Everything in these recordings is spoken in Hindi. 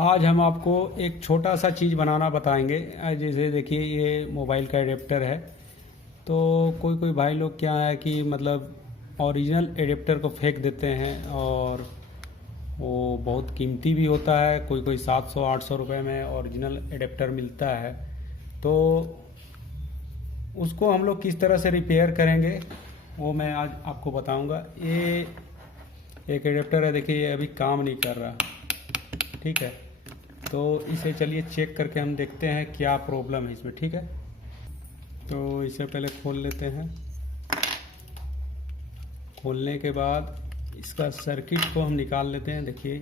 आज हम आपको एक छोटा सा चीज़ बनाना बताएंगे। जैसे देखिए ये मोबाइल का एडेप्टर है। तो कोई कोई भाई लोग क्या है कि मतलब ओरिजिनल एडेप्टर को फेंक देते हैं और वो बहुत कीमती भी होता है। कोई कोई 700-800 रुपये में ओरिजिनल एडेप्टर मिलता है। तो उसको हम लोग किस तरह से रिपेयर करेंगे वो मैं आज आपको बताऊंगा। ये एक एडेप्टर है, देखिए ये अभी काम नहीं कर रहा, ठीक है। तो इसे चलिए चेक करके हम देखते हैं क्या प्रॉब्लम है इसमें, ठीक है। तो इसे पहले खोल लेते हैं। खोलने के बाद इसका सर्किट को हम निकाल लेते हैं। देखिए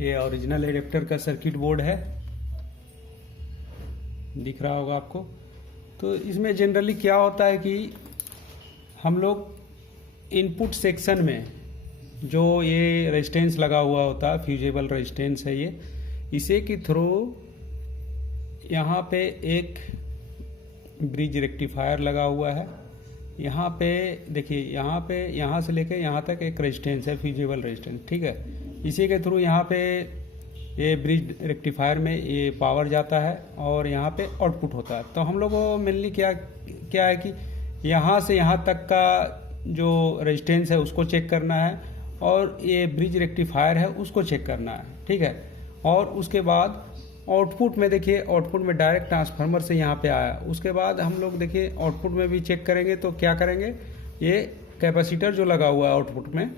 ये ओरिजिनल एडेप्टर का सर्किट बोर्ड है, दिख रहा होगा आपको। तो इसमें जनरली क्या होता है कि हम लोग इनपुट सेक्शन में जो ये रेजिस्टेंस लगा हुआ होता है, फ्यूजेबल रेजिस्टेंस है ये, इसे के थ्रू यहाँ पे एक ब्रिज रेक्टिफायर लगा हुआ है। यहाँ पे देखिए, यहाँ पे यहाँ से लेके यहाँ तक एक रेजिस्टेंस है, फ्यूजेबल रेजिस्टेंस, ठीक है। इसी के थ्रू यहाँ पे ये ब्रिज रेक्टिफायर में ये पावर जाता है और यहाँ पे आउटपुट होता है। तो हम लोग को मेनली क्या है कि यहाँ से यहाँ तक का जो रेजिस्टेंस है उसको चेक करना है और ये ब्रिज रेक्टिफायर है उसको चेक करना है, ठीक है। और उसके बाद आउटपुट में देखिए, आउटपुट में डायरेक्ट ट्रांसफार्मर से यहाँ पे आया। उसके बाद हम लोग देखिए आउटपुट में भी चेक करेंगे। तो क्या करेंगे, ये कैपेसिटर जो लगा हुआ है आउटपुट में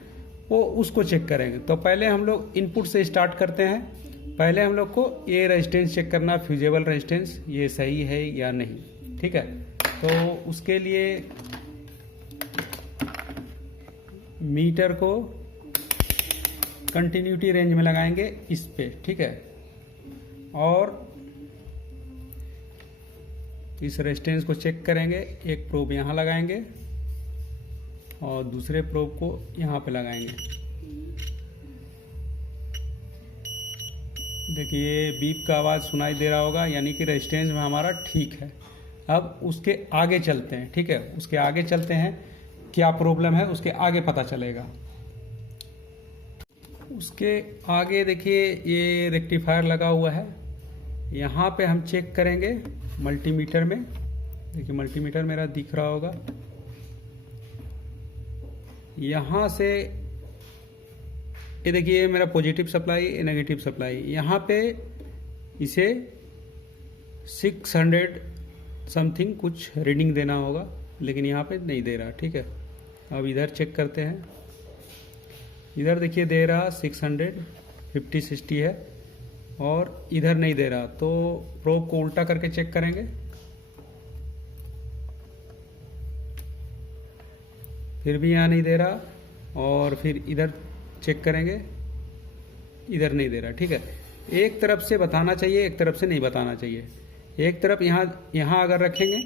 वो उसको चेक करेंगे। तो पहले हम लोग इनपुट से स्टार्ट करते हैं। पहले हम लोग को ये रेजिस्टेंस चेक करना, फ्यूजेबल रेजिस्टेंस ये सही है या नहीं, ठीक है। तो उसके लिए मीटर को कंटिन्यूटी रेंज में लगाएंगे इस पे, ठीक है। और इस रेजिस्टेंस को चेक करेंगे। एक प्रोब यहाँ लगाएंगे और दूसरे प्रोब को यहाँ पे लगाएंगे। देखिए बीप का आवाज़ सुनाई दे रहा होगा, यानी कि रेजिस्टेंस में हमारा ठीक है। अब उसके आगे चलते हैं, ठीक है। उसके आगे चलते हैं, क्या प्रॉब्लम है उसके आगे पता चलेगा। उसके आगे देखिए ये रेक्टिफायर लगा हुआ है। यहाँ पे हम चेक करेंगे मल्टीमीटर में। देखिए मल्टीमीटर मेरा दिख रहा होगा। यहाँ से ये देखिए मेरा पॉजिटिव सप्लाई, नेगेटिव सप्लाई। यहाँ पे इसे 600 समथिंग कुछ रीडिंग देना होगा, लेकिन यहाँ पे नहीं दे रहा, ठीक है। अब इधर चेक करते हैं। इधर देखिए दे रहा 650-60 है और इधर नहीं दे रहा। तो प्रोब को उल्टा करके चेक करेंगे। फिर भी यहाँ नहीं दे रहा और फिर इधर चेक करेंगे, इधर नहीं दे रहा, ठीक है। एक तरफ से बताना चाहिए, एक तरफ से नहीं बताना चाहिए। एक तरफ यहाँ अगर रखेंगे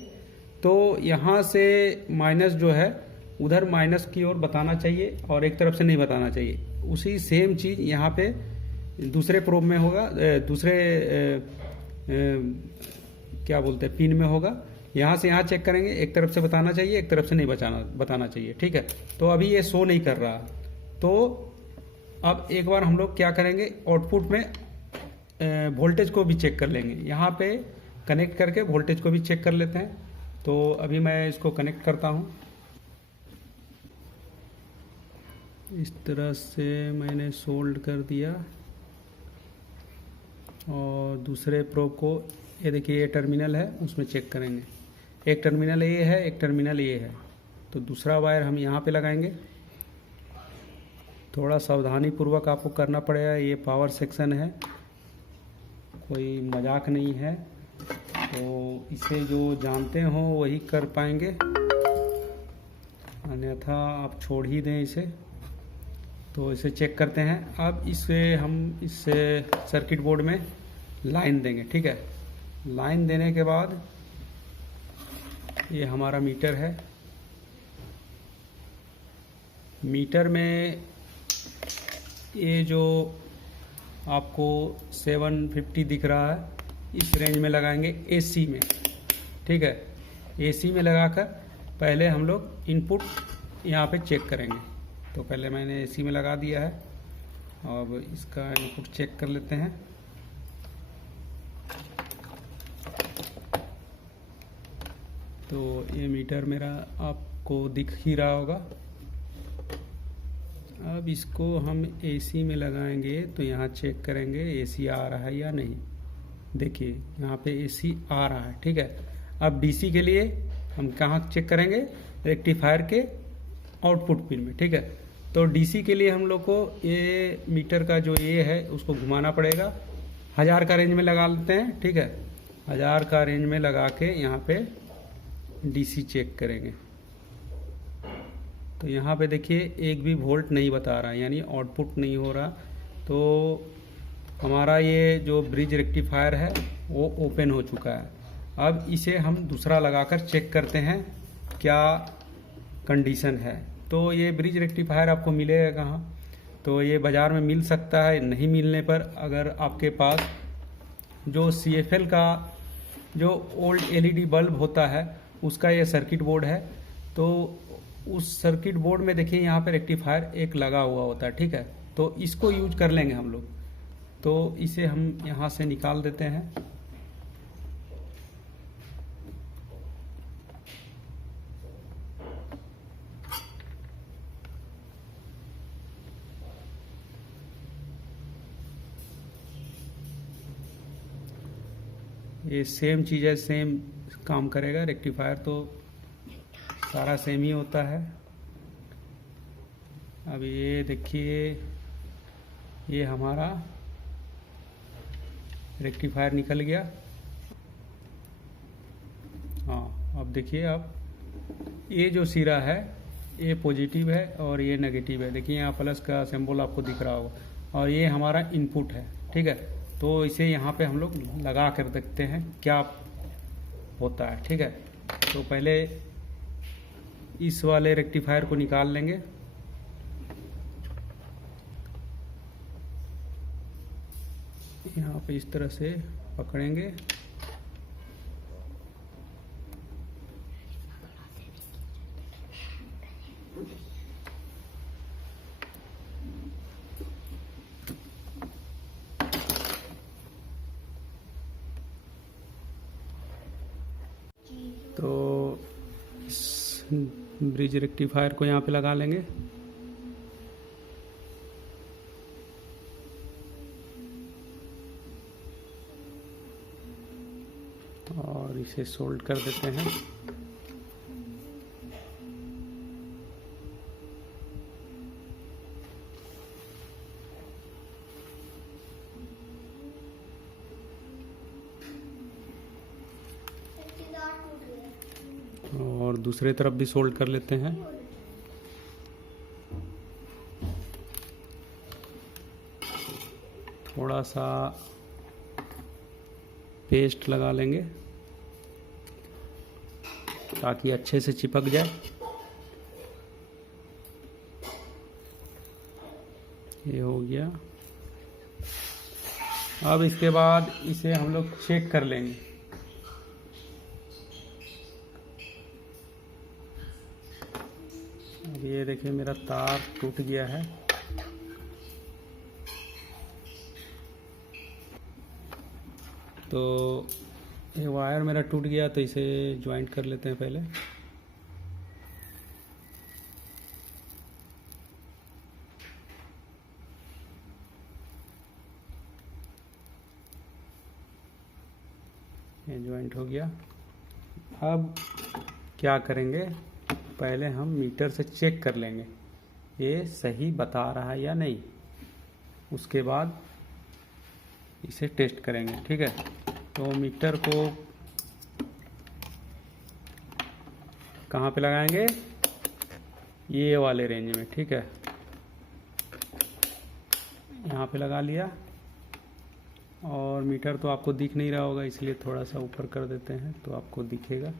तो यहाँ से माइनस जो है उधर माइनस की ओर बताना चाहिए और एक तरफ से नहीं बताना चाहिए। उसी सेम चीज़ यहाँ पे दूसरे प्रोब में होगा, दूसरे क्या बोलते हैं पिन में होगा। यहाँ से यहाँ चेक करेंगे, एक तरफ से बताना चाहिए, एक तरफ से नहीं बताना चाहिए, ठीक है। तो अभी ये शो नहीं कर रहा। तो अब एक बार हम लोग क्या करेंगे, आउटपुट में वोल्टेज को भी चेक कर लेंगे। यहाँ पे कनेक्ट करके वोल्टेज को भी चेक कर लेते हैं। तो अभी मैं इसको कनेक्ट करता हूँ। इस तरह से मैंने सोल्ड कर दिया और दूसरे प्रोब को, ये देखिए ये टर्मिनल है उसमें चेक करेंगे। एक टर्मिनल ये है, एक टर्मिनल ये है। तो दूसरा वायर हम यहाँ पे लगाएंगे। थोड़ा सावधानी पूर्वक आपको करना पड़ेगा, ये पावर सेक्शन है, कोई मजाक नहीं है। तो इसे जो जानते हो वही कर पाएंगे, अन्यथा आप छोड़ ही दें इसे। तो इसे चेक करते हैं। अब इसे हम इस सर्किट बोर्ड में लाइन देंगे, ठीक है। लाइन देने के बाद ये हमारा मीटर है। मीटर में ये जो आपको 750 दिख रहा है, इस रेंज में लगाएंगे एसी में, ठीक है। एसी में लगाकर पहले हम लोग इनपुट यहाँ पे चेक करेंगे। तो पहले मैंने एसी में लगा दिया है। अब इसका इनपुट चेक कर लेते हैं। तो ये मीटर मेरा आपको दिख ही रहा होगा। अब इसको हम एसी में लगाएंगे तो यहाँ चेक करेंगे एसी आ रहा है या नहीं। देखिए यहाँ पे एसी आ रहा है, ठीक है। अब डीसी के लिए हम कहाँ चेक करेंगे, रेक्टिफायर के आउटपुट पिन में, ठीक है। तो डीसी के लिए हम लोग को ये मीटर का जो ये है उसको घुमाना पड़ेगा। 1000 का रेंज में लगा लेते हैं, ठीक है। 1000 का रेंज में लगा के यहाँ पे डीसी चेक करेंगे। तो यहाँ पे देखिए एक भी वोल्ट नहीं बता रहा, यानी आउटपुट नहीं हो रहा। तो हमारा ये जो ब्रिज रेक्टिफायर है वो ओपन हो चुका है। अब इसे हम दूसरा लगाकर चेक करते हैं क्या कंडीशन है। तो ये ब्रिज रेक्टिफायर आपको मिलेगा कहाँ, तो ये बाज़ार में मिल सकता है। नहीं मिलने पर अगर आपके पास जो CFL का जो ओल्ड LED बल्ब होता है उसका ये सर्किट बोर्ड है, तो उस सर्किट बोर्ड में देखिए यहाँ पे रेक्टिफायर एक लगा हुआ होता है, ठीक है। तो इसको यूज कर लेंगे हम लोग। तो इसे हम यहाँ से निकाल देते हैं। ये सेम चीज़ है, सेम काम करेगा। रेक्टिफायर तो सारा सेम ही होता है। अब ये देखिए ये हमारा रेक्टिफायर निकल गया। हाँ, अब देखिए अब ये जो सिरा है ये पॉजिटिव है और ये नेगेटिव है। देखिए यहाँ प्लस का सिंबल आपको दिख रहा होगा और ये हमारा इनपुट है, ठीक है। तो इसे यहाँ पे हम लोग लगा कर देखते हैं क्या होता है, ठीक है। तो पहले इस वाले रेक्टिफायर को निकाल लेंगे। यहाँ पे इस तरह से पकड़ेंगे। तो इस ब्रिज रेक्टिफायर को यहाँ पे लगा लेंगे। और इसे सोल्ड कर देते हैं। और दूसरे तरफ भी सोल्ड कर लेते हैं। थोड़ा सा पेस्ट लगा लेंगे ताकि अच्छे से चिपक जाए। ये हो गया। अब इसके बाद इसे हम लोग चेक कर लेंगे। अब ये देखिए मेरा तार टूट गया है। तो ये वायर मेरा टूट गया, तो इसे ज्वाइंट कर लेते हैं पहले। ये ज्वाइंट हो गया। अब क्या करेंगे, पहले हम मीटर से चेक कर लेंगे ये सही बता रहा है या नहीं। उसके बाद इसे टेस्ट करेंगे, ठीक है। तो मीटर को कहाँ पे लगाएंगे, ये वाले रेंज में, ठीक है। यहाँ पे लगा लिया। और मीटर तो आपको दिख नहीं रहा होगा, इसलिए थोड़ा सा ऊपर कर देते हैं तो आपको दिखेगा।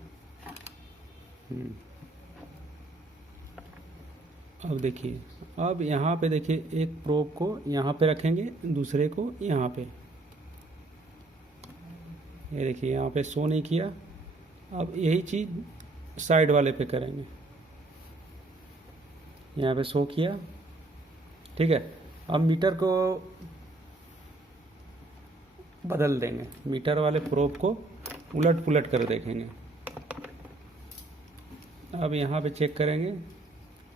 अब देखिए, अब यहाँ पे देखिए एक प्रोब को यहाँ पे रखेंगे, दूसरे को यहाँ पे। ये देखिए यहाँ पे शो नहीं किया। अब यही चीज़ साइड वाले पे करेंगे। यहाँ पे शो किया, ठीक है। अब मीटर को बदल देंगे, मीटर वाले प्रोब को उलट पुलट कर देखेंगे। अब यहाँ पे चेक करेंगे,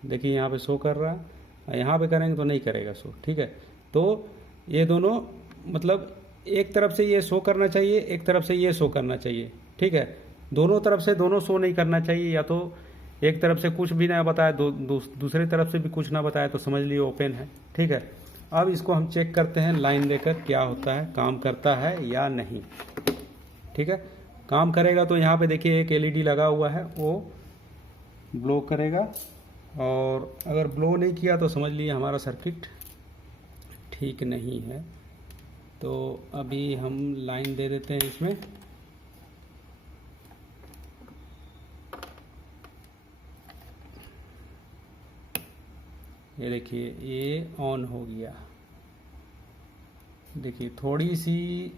देखिए यहाँ पे शो कर रहा है, यहाँ पे करेंगे तो नहीं करेगा शो। ठीक है, तो ये दोनों मतलब एक तरफ से ये शो करना चाहिए, एक तरफ से ये शो करना चाहिए। ठीक है, दोनों तरफ से दोनों शो नहीं करना चाहिए, या तो एक तरफ से कुछ भी ना बताए दूसरी तरफ से भी कुछ ना बताए तो समझ लिए ओपन है। ठीक है, अब इसको हम चेक करते हैं लाइन लेकर क्या होता है, काम करता है या नहीं। ठीक है, काम करेगा तो यहाँ पे देखिए एक एलईडी लगा हुआ है, वो ब्लो करेगा, और अगर ब्लो नहीं किया तो समझ लिए हमारा सर्किट ठीक नहीं है। तो अभी हम लाइन दे देते हैं इसमें। ये देखिए ये ऑन हो गया। देखिए थोड़ी सी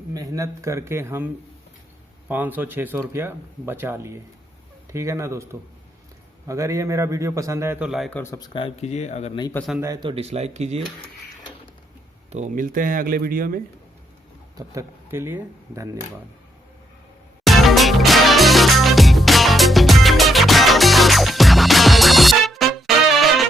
मेहनत करके हम 500-600 रुपया बचा लिए। ठीक है ना दोस्तों, अगर ये मेरा वीडियो पसंद आए तो लाइक और सब्सक्राइब कीजिए, अगर नहीं पसंद आए तो डिसलाइक कीजिए। तो मिलते हैं अगले वीडियो में, तब तक के लिए धन्यवाद।